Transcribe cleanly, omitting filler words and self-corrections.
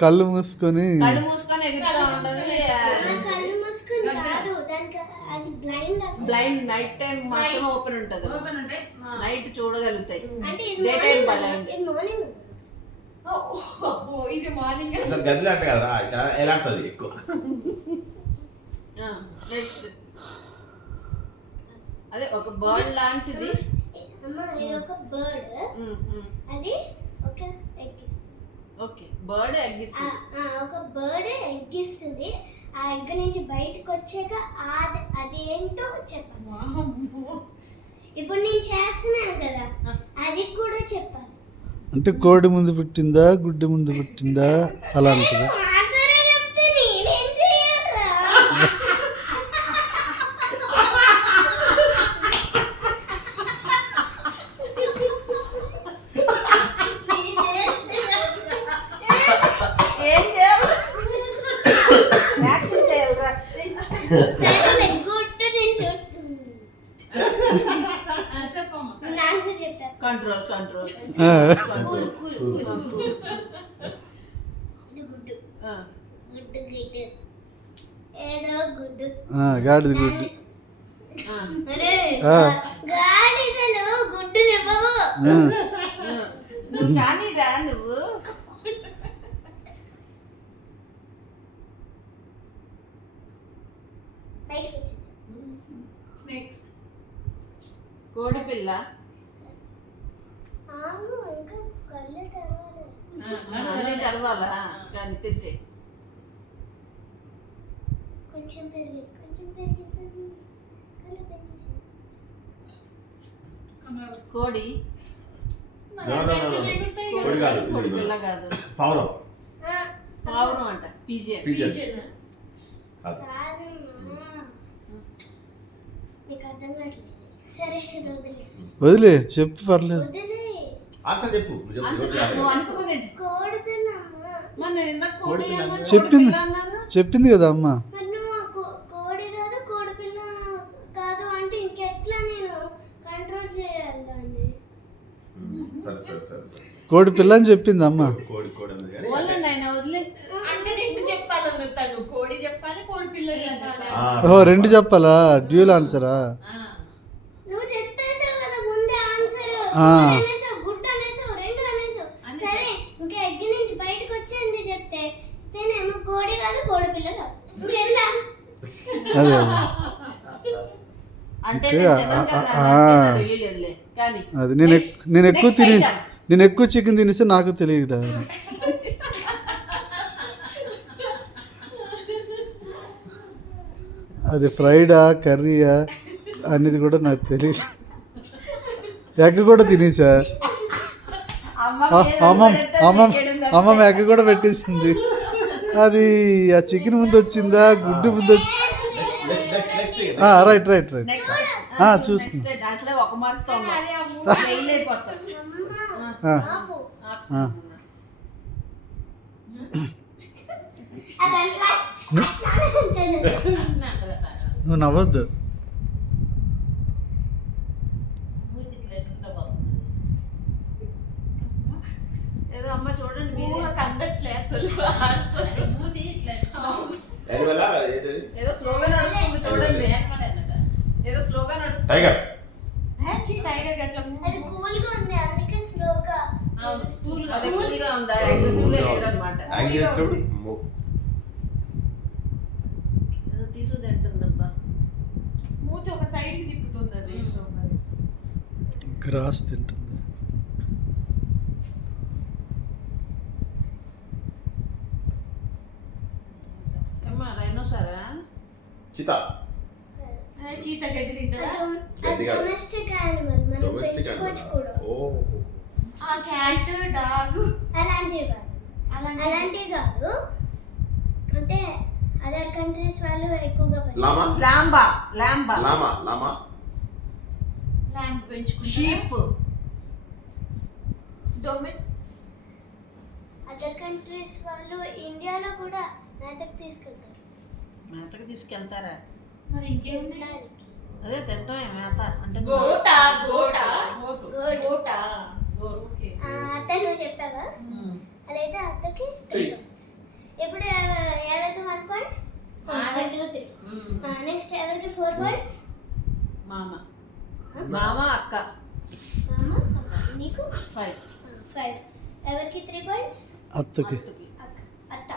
కళ్ళు మూసుకొని ఎగురుతా ఉంటది. బ్లైండ్ నైట్ టైం మాత్రం ఓపెన్ ఉంటది. నైట్ చూడగలుగుతాయి. Day time blind. ఇది మార్నింగ్ గదిలో అంటే కదా ఎలాంటది ఎక్కువ. నెక్స్ట్ అదే ఒక బర్డ్ లాంటిది. ఇది ఒక బర్డ్. అది ఒక ఎగ్ ఇస్తుంది. ఓకే, బర్డ్ ఎగ్ ఇస్తుంది. ఒక బర్డ్ ఎగ్ ఇస్తుంది. ఆ ఎగ్ నుంచి బయటకు వచ్చాక అదేంటో చెప్పాలి. ఇప్పుడు నేను చేస్తున్నాను కదా, అది కూడా చెప్పాలి. అంటే కోడి ముందు పుట్టిందా గుడ్డి ముందు పుట్టిందా అలా ఉంటుంది. Control control. గాడిద గుడ్డు. గాడిదలు గుడ్డు చెప్పవు. కానీ రా నువ్వు. కోడి పిల్ల. అన్నీ తెరవాలా కానీ తెరిచే. కొంచెం పెరిగింది. కోడి. కోడి పిల్ల కాదు, పావురం అంట. పిజియన్. నీకు అర్థం కావట్లేదు. సరే వదిలే, చెప్పు పర్లేదు. చెప్పింది కదా అమ్మ. కోడి కాదు, కోడి పిల్ల కాదు అంటే ఇంకెట్లా నేను కంట్రోల్ చేయాలి దాన్ని? కోడి పిల్ల అని చెప్పింది అమ్మ. కోడి చెప్పాలి, కోడి పిల్ల చెప్పాలి. ఓహో, రెండు చెప్పాలా? డ్యూల్ ఆన్సరా? నువ్వు చెప్పేసావు కదా ముందే ఆన్సర్. గుడ్ అనేసావు, రెండు అనేసావు. సరే ఇంకా ఎగ్ నుంచి బయటకు వచ్చేది చెప్తే నేనేమో కోడి కాదు, కోడి పిల్ల కాదు. ఇంకెందా? అదే అది నేను ఎక్కువ చికెన్ తినేస్తే నాకు తెలియదు. అది ఫ్రైడా కర్రీయా అనేది కూడా నాకు తెలియదు. ఎగ్ కూడా తినేసా. అమ్మమ్మ ఎగ్ కూడా పెట్టేసింది. అది ఆ చికెన్ ముందు వచ్చిందా గుడ్డు ముందు వచ్చి? రైట్ చూస్తున్నా. నువ్వు నవ్వద్దు. ఏదో అమ్మ చూడండి, మీరు కందట్లే అసలు. ఏదో స్లోగా నడుస్తుంది చూడండి. ఏదో స్లోగా నడుస్తుంది. టైగర్ అట్లా అది కూల్గా ఉంది అందుకే స్లోగా. అది కూల్గా ఉందా? అగ్రెసివ్గా లేదన్నమాట. ఏదో తీసుకుంటుందబ్బా. మూతి ఒక సైడ్కి తిప్పుతుంది. అది గ్రాస్ తింటుంది. రైనోసారా? చీత గడ్డి తింటారా? డొమెస్టిక్ యానిమల్, మనం పెంచుకోవచ్చు కూడా. క్యాట్, డాగ్ అలాంటివి కాదు. అంటే అదర్ కంట్రీస్ వాళ్ళు ఎక్కువగా పెంచుకుంటారు. షీప్. అదర్ కంట్రీస్ వాళ్ళు ఇండియాలో కూడా మేతకు తీసుకెళ్తారా? మరి ఇంకేముంది? అదే తింటాం మేత అంటే అలా అయితే అత్తకి 3 పాయింట్స్. ఇప్పుడు ఎవరికి 1 పాయింట్? 1 2 3. నెక్స్ట్ ఎవరికి 4 పాయింట్స్? మామ అక్క మామ అక్క. నీకు 5. 5. ఎవరికి 3 పాయింట్స్? అత్తకి అత్త.